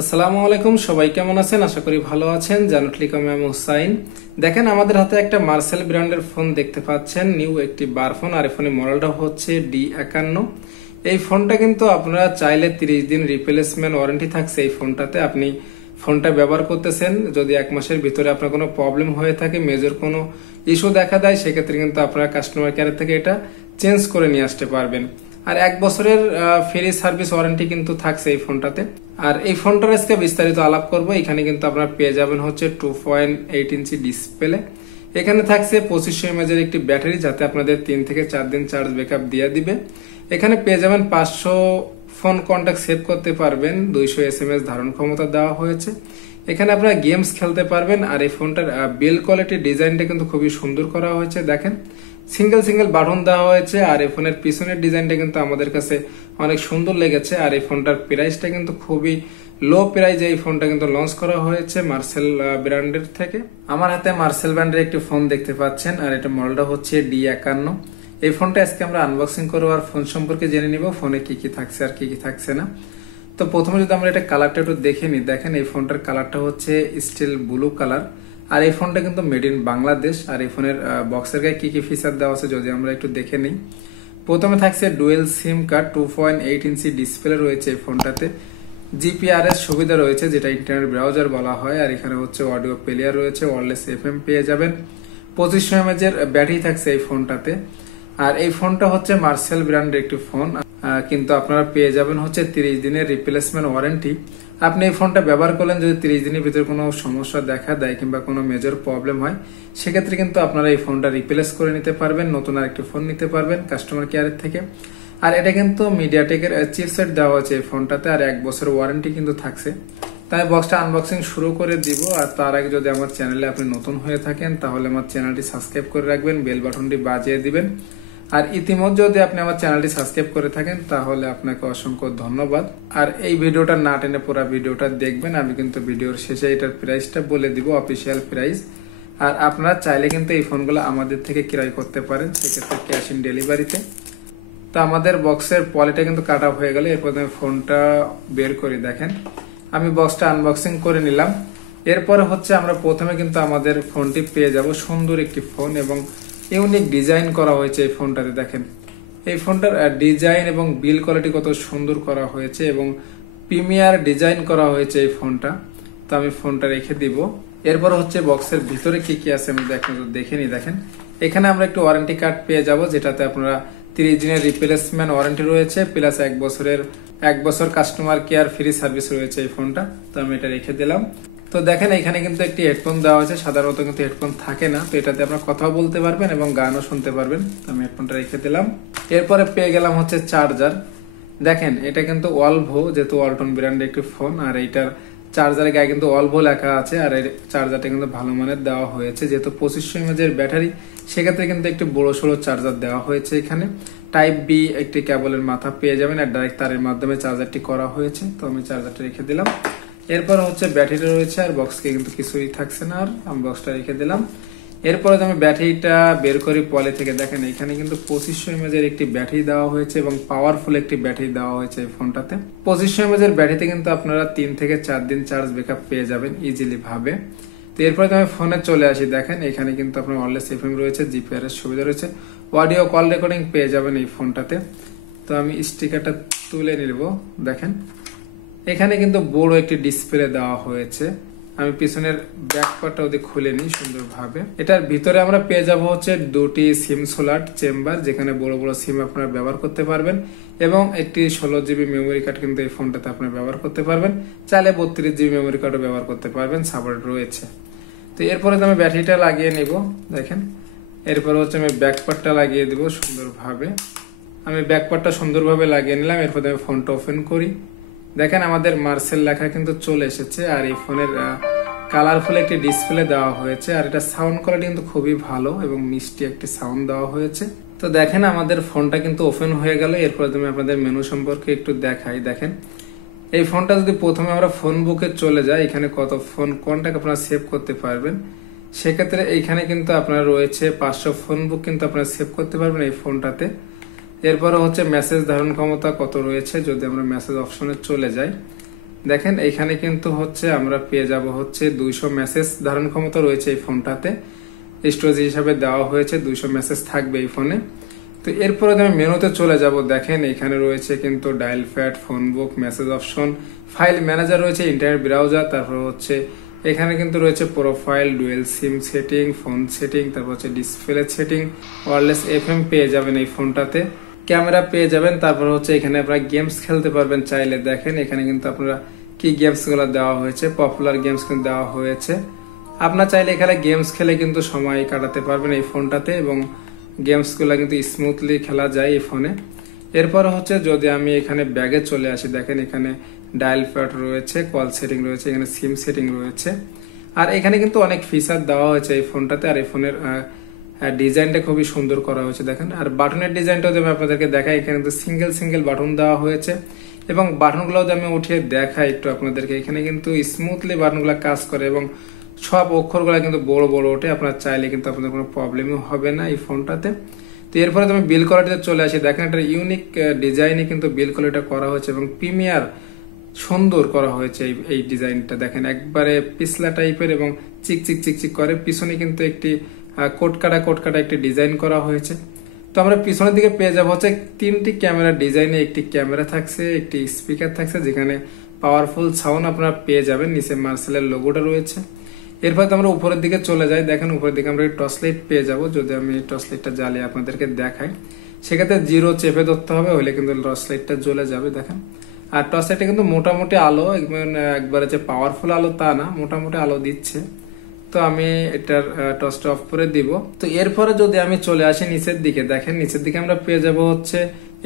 আসসালামু আলাইকুম, সবাই কেমন আছেন? আশা করি ভালো আছেন। জানুটলিকম আমি হুসাইন। দেখেন, আমাদের হাতে একটা মার্সেল ব্র্যান্ডের ফোন দেখতে পাচ্ছেন, নিউ একটি বার ফোন। আর এই ফোনের মডেলটা হচ্ছে D51। এই ফোনটা কিন্তু আপনারা চাইলে 30 দিন রিপ্লেসমেন্ট ওয়ারেন্টি থাকছে এই ফোনটাতে। আপনি ফোনটা ব্যবহার করতেছেন, যদি 1 মাসের ভিতরে আপনার কোনো প্রবলেম হয়ে থাকে, মেজর কোনো ইস্যু দেখা দেয়, সেক্ষেত্রে কিন্তু আপনারা কাস্টমার কেয়ার থেকে এটা চেঞ্জ করে নিয়ে আসতে পারবেন। আর 1 বছরের ফ্রি সার্ভিস ওয়ারেন্টি কিন্তু থাকছে এই ফোনটাতে। আর এই ফোনটার আজকে বিস্তারিত আলাপ করব। এখানে কিন্তু আপনারা পেয়ে যাবেন হচ্ছে 2.8 ইঞ্চি ডিসপ্লে। এখানে থাকছে 2500 mAh একটি ব্যাটারি, যাতে আপনাদের 3 থেকে 4 দিন চার্জ ব্যাকআপ দিয়ে দিবে। এখানে পেয়ে যাবেন 500 ফোন কন্ট্যাক্ট সেভ করতে পারবেন, 200 SMS ধারণ ক্ষমতা দেওয়া হয়েছে। এখানে আপনারা গেমস খেলতে পারবেন। আর এই ফোনটার বিল্ড কোয়ালিটি ডিজাইনটা কিন্তু খুবই সুন্দর করা হয়েছে। দেখেন, সিঙ্গেল সিঙ্গেল বাটন দেওয়া হয়েছে। আর এই ফোনের পিছনের ডিজাইনটা কিন্তু আমাদের কাছে অনেক সুন্দর লেগেছে। আর এই ফোনটার প্রাইসটা কিন্তু খুবই লো প্রাইজে এই ফোনটা কিন্তু লঞ্চ করা হয়েছে মার্সেল ব্র্যান্ডের থেকে। আমার হাতে মার্সেল ব্র্যান্ডের একটি ফোন দেখতে পাচ্ছেন, আর এটা মডেলটা হচ্ছে D51। এই ফোনটা আজকে আমরা আনবক্সিং করবো আর ফোন সম্পর্কে জেনে নিব, ফোনে কি কি থাকছে আর কি কি থাকছে না। তো প্রথমে যদি আমরা এটা কালারটা একটু দেখে নিই, দেখেন এই ফোনটার কালারটা হচ্ছে স্টিল ব্লু কালার। আর এই ফোনটা কিন্তু মেড ইন বাংলাদেশ। আর এই ফোনের বক্সের গায়ে কি কি ফিচার দেওয়া আছে যদি আমরা একটু দেখে নিই। প্রথমে থাকছে ডুয়েল সিম কার্ড, 2.8 ইঞ্চি ডিসপ্লে রয়েছে এই ফোনটাতে। জিপিআরএস সুবিধা রয়েছে, যেটা ইন্টারনেট ব্রাউজার বলা হয়। আর এখানে হচ্ছে অডিও প্লেয়ার রয়েছে, ওয়্যারলেস FM পেয়ে যাবেন। 2500 mAh ব্যাটারি থাকছে এই ফোনটাতে। আর এই ফোনটা হচ্ছে মার্সেল ব্র্যান্ডের একটি ফোন, কিন্তু আপনারা পেয়ে যাবেন হচ্ছে 30 দিনের রিপ্লেসমেন্ট ওয়ারেন্টি। আপনি এই ফোনটা ব্যবহার করলেন, যদি 30 দিনের ভিতরে কোনো সমস্যা দেখা দেয় কিংবা কোনো মেজর প্রবলেম হয়, সেক্ষেত্রে কিন্তু আপনারা এই ফোনটা রিপ্লেস করে নিতে পারবেন, নতুন আরেকটি ফোন নিতে পারবেন কাস্টমার কেয়ারের থেকে। আর এটা কিন্তু মিডিয়াটেকের চিপসেট দেওয়া হয়েছে এই ফোনটাতে। আর 1 বছর ওয়ারেন্টি কিন্তু থাকছে। তাই বক্সটা আনবক্সিং শুরু করে দিব। আর তার আগে যদি আমার চ্যানেলে আপনি নতুন হয়ে থাকেন, তাহলে আমার চ্যানেলটি সাবস্ক্রাইব করে রাখবেন, বেল বাটনটি বাজিয়ে দিবেন। আর ইতিমধ্যে যদি আপনি আমার চ্যানেলটি সাবস্ক্রাইব করে থাকেন, তাহলে আপনাকে অসংখ্য ধন্যবাদ। আর এই ভিডিওটা না টেনে পুরো ভিডিওটা দেখবেন। আমি কিন্তু ভিডিওর শেষে এটার প্রাইসটা বলে দিব, অফিসিয়াল প্রাইস। আর আপনারা চাইলে কিন্তু এই ফোনগুলো আমাদের থেকে ক্রয় করতে পারেন, সেক্ষেত্রে ক্যাশ ইন ডেলিভারিতে। তো আমাদের বক্সের পলিটা কিন্তু কাট অফ হয়ে গেলে, এরপর আমি ফোনটা বের করি। দেখেন, আমি বক্সটা আনবক্সিং করে নিলাম। এরপরে হচ্ছে আমরা প্রথমে কিন্তু আমাদের ফোনটি পেয়ে যাব। সুন্দর একটি ফোন এবং ইউনিক ডিজাইন করা হয়েছে এই ফোনটাতে। দেখেন, এই ফোনটার ডিজাইন এবং বিল্ড কোয়ালিটি কত সুন্দর করা হয়েছে এবং প্রিমিয়ার ডিজাইন করা হয়েছে এই ফোনটা। তো আমি ফোনটা রেখে দিব। এরপর হচ্ছে বক্সের ভিতরে কি কি আছে আমি দেখে নি। দেখেন, এখানে আমরা একটু ওয়ারেন্টি কার্ড পেয়ে যাব, যেটাতে আপনারা 30 দিনের রিপ্লেসমেন্ট ওয়ারেন্টি রয়েছে, প্লাস 1 বছর কাস্টমার কেয়ার ফ্রি সার্ভিস রয়েছে এই ফোনটা। তো আমি এটা রেখে দিলাম। তো দেখেন, এখানে কিন্তু একটি হেডফোন দেওয়া হয়েছে। সাধারণত কিন্তু হেডফোন থাকে না, তো এটাতে আপনারা কথাও বলতে পারবেন এবং গানও শুনতে পারবেন। তো আমি হেডফোনটা রেখে দিলাম। এরপরে পেয়ে গেলাম হচ্ছে চার্জার। দেখেন, এটা কিন্তু ওয়ালভো, যেহেতু ওয়ালটন ব্র্যান্ডের একটি ফোন। আর এইটার চার্জারের গায়ে কিন্তু ওয়ালভো লেখা আছে। আর এর চার্জারটা কিন্তু ভালো মানের দেওয়া হয়েছে, যেহেতু 2500 mAh ব্যাটারি, সেক্ষেত্রে কিন্তু একটি বড় সড়ো চার্জার দেওয়া হয়েছে। এখানে টাইপ বি একটি কেবলের মাথা পেয়ে যাবেন, আর ডাইরেক্ট তারের মাধ্যমে চার্জারটি করা হয়েছে। তো আমি চার্জারটা রেখে দিলাম। এরপর হচ্ছে ব্যাটারি রয়েছে, আর বক্সকে কিন্তু কিছুই থাকছে না। আর আমি বক্সটা রেখে দিলাম। এরপরে আমি ব্যাটারিটা বের করি পলি থেকে। দেখেন, এখানে কিন্তু 2500 mAh একটি ব্যাটারি দেওয়া হয়েছে এবং পাওয়ারফুল একটি ব্যাটারি দেওয়া হয়েছে এই ফোনটাতে। 2500 mAh ব্যাটারিতে কিন্তু আপনারা 3 থেকে 4 দিন চার্জ ব্যাকআপ পেয়ে যাবেন ইজিলি ভাবে। তো এরপরে আমি ফোনে চলে আসি। দেখেন, এখানে কিন্তু আপনার ওয়্যারলেস FM রয়েছে, জিপিআরএস সুবিধা রয়েছে, অডিও কল রেকর্ডিং পেয়ে যাবেন এই ফোনটাতে। তো আমি স্টিকারটা তুলে নিব। দেখেন, এখানে কিন্তু বড় একটি ডিসপ্লে দেওয়া হয়েছে। আমি পিছনের ব্যাক পার্টটা ওদের খুলে নিই সুন্দরভাবে। এটার ভিতরে আমরা পেয়ে যাব হচ্ছে 2টি সিম স্লট চেম্বার, যেখানে বড় বড় সিম আপনারা ব্যবহার করতে পারবেন, এবং একটি 16GB মেমোরি কার্ড কিন্তু এই ফোনটাতে আপনারা ব্যবহার করতে পারবেন। চাইলে 32GB মেমোরি কার্ডও ব্যবহার করতে পারবেন, সাপোর্ট রয়েছে। তো এরপরে আমি ব্যাটারিটা লাগিয়ে নিব। দেখেন, এরপরে হচ্ছে আমি ব্যাক পার্টটা লাগিয়ে দিব সুন্দরভাবে। আমি ব্যাক পার্টটা সুন্দরভাবে লাগিয়ে নিলাম। এরপরে আমি ফোনটা ওপেন করি। দেখেন, আমাদের মার্সেল লেখা কিন্তু চলে এসেছে। আর এই ফোনের কালারফুল একটি ডিসপ্লে দেওয়া হয়েছে। আর এটা সাউন্ড কোয়ালিটি কিন্তু খুবই ভালো এবং মিষ্টি একটি সাউন্ড দেওয়া হয়েছে। তো দেখেন, আমাদের ফোনটা কিন্তু ওপেন হয়ে গেল। এরপর আমি আপনাদের মেনু সম্পর্কে একটু দেখাই। দেখেন, এই ফোনটা যদি প্রথমে আমরা ফোন বুকে চলে যাই, এখানে কত ফোন কন্টাক্ট আপনারা সেভ করতে পারবেন। সেক্ষেত্রে এইখানে কিন্তু আপনার রয়েছে 500 ফোন বুক কিন্তু আপনারা সেভ করতে পারবেন এই ফোনটাতে। এরপরে হচ্ছে মেসেজ ধারণ ক্ষমতা কত রয়েছে, যদি আমরা মেসেজ অপশনে চলে যাই, দেখেন এখানে কিন্তু হচ্ছে আমরা পেয়ে যাব হচ্ছে 200 মেসেজ ধারণ ক্ষমতা রয়েছে এই ফোনটাতে, স্টোরেজ হিসাবে দেওয়া হয়েছে 200 মেসেজ থাকবে এই ফোনে। তো এরপরে আমি মেনুতে চলে যাব। দেখেন এখানে রয়েছে কিন্তু ডায়াল প্যাড, ফোন বুক, মেসেজ অপশন, ফাইল ম্যানেজার রয়েছে, ইন্টারনেট ব্রাউজার, তারপর হচ্ছে এখানে কিন্তু রয়েছে প্রোফাইল, ডুয়েল সিম সেটিং, ফোন সেটিং, তারপর হচ্ছে ডিসপ্লে সেটিং, ওয়্যারলেস এফএম পেয়ে যাবেন এই ফোনটাতে, ক্যামেরা পেয়ে যাবেন, তারপর হচ্ছে এখানে আপনারা গেমস খেলতে পারবেন চাইলে। দেখেন এখানে কিন্তু আপনারা কি গেমস গুলো দেওয়া হয়েছে, পপুলার গেমস কিন্তু দেওয়া হয়েছে। আপনার চাইলে এখানে গেমস খেলে কিন্তু সময় কাটাতে পারবেন এই ফোনটাতে, এবং গেমস গুলা কিন্তু স্মুথলি খেলা যায় এই ফোনে। এরপর হচ্ছে যদি আমি এখানে ব্যাগে চলে আসি, দেখেন এখানে ডায়াল প্যাড রয়েছে, কল সেটিং রয়েছে, এখানে সিম সেটিং রয়েছে, আর এখানে কিন্তু অনেক ফিচার দেওয়া হয়েছে এই ফোনটাতে। আর এই ফোনের ডিজাইনটা খুবই সুন্দর করা হয়েছে দেখেন। আর বাটনের ডিজাইনটাও যদি আমি আপনাদেরকে দেখাই, এখানে কিন্তু সিঙ্গেল সিঙ্গেল বাটন দেওয়া হয়েছে, এবং বাটনগুলো যদি আমি উঠিয়ে দেখাই একটু আপনাদেরকে, এখানে কিন্তু স্মুথলি বাটনগুলো কাজ করে এবং সব অক্ষরগুলো কিন্তু বড় বড় ওঠে। আপনার চাইলে কিন্তু আপনাদের কোনো প্রবলেমও হবে না এই ফোনটাতে। তো এরপরে তুমি বিল কোয়ালিটিতে চলে আসি। দেখেন এটা ইউনিক ডিজাইনে কিন্তু বিল কোয়ালিটি করা হয়েছে এবং প্রিমিয়ার সুন্দর করা হয়েছে এই ডিজাইনটা। দেখেন একবারে পিছলা টাইপের এবং চিকচিক চিকচিক করে, পিছনে কিন্তু একটি কোটকাটা একটি ডিজাইন করা হয়েছে। তো আমরা পিছনের দিকে পেয়ে যাবো হচ্ছে 3টি ক্যামেরা ডিজাইনে, একটি ক্যামেরা থাকছে, একটি স্পিকার থাকছে, যেখানে পাওয়ারফুল সাউন্ড আপনারা পেয়ে যাবেন। নিচে মার্সেলের লোগোটা রয়েছে। এরপর আমরা উপরের দিকে চলে যাই। দেখেন উপরের দিকে আমরা টর্চ লাইট পেয়ে যাব। যদি আমি টর্চ লাইটটা জ্বালিয়ে আপনাদেরকে দেখাই, সেক্ষেত্রে 0 চেপে ধরতে হবে, হলে কিন্তু টর্চ লাইটটা জ্বলে যাবে। দেখেন, আর টর্চ লাইটটা কিন্তু মোটামুটি আলো, একবারে যে পাওয়ারফুল আলো তা না, মোটামুটি আলো দিচ্ছে। তো আমি এটার টর্চটা অফ করে দিব। তো এরপরে যদি আমি চলে আসি নিচের দিকে, দেখেন নিচের দিকে আমরা পেয়ে যাব হচ্ছে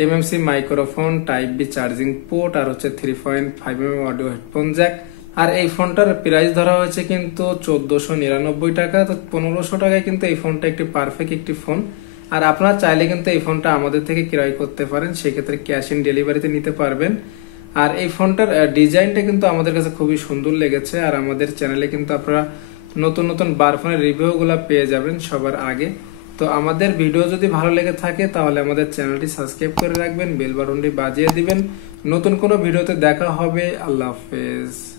MMC microphone, type B charging port, আর হচ্ছে 3.5mm অডিও হেডফোন জ্যাক। আর এই ফোনটার প্রাইস ধরা হয়েছে কিন্তু 1499 টাকা। তো 1500 টাকায় কিন্তু এই ফোনটা একটি পারফেক্ট একটি ফোন। আর আপনারা চাইলে কিন্তু এই ফোনটা আমাদের থেকে ক্রয় করতে পারেন, সেক্ষেত্রে ক্যাশ ইন ডেলিভারিতে নিতে পারবেন। আর এই ফোনটার ডিজাইনটা কিন্তু আমাদের কাছে খুবই সুন্দর লেগেছে। আর আমাদের চ্যানেলে কিন্তু আপনারা নতুন নতুন বারফোনের রিভিউ গুলা পেয়ে যাবেন সবার আগে। তো আমাদের ভিডিও যদি ভালো লেগে থাকে তাহলে আমাদের চ্যানেলটি সাবস্ক্রাইব করে রাখবেন, বেল বাটনটি বাজিয়ে দিবেন। নতুন কোনো ভিডিওতে দেখা হবে। আল্লাহ হাফেজ।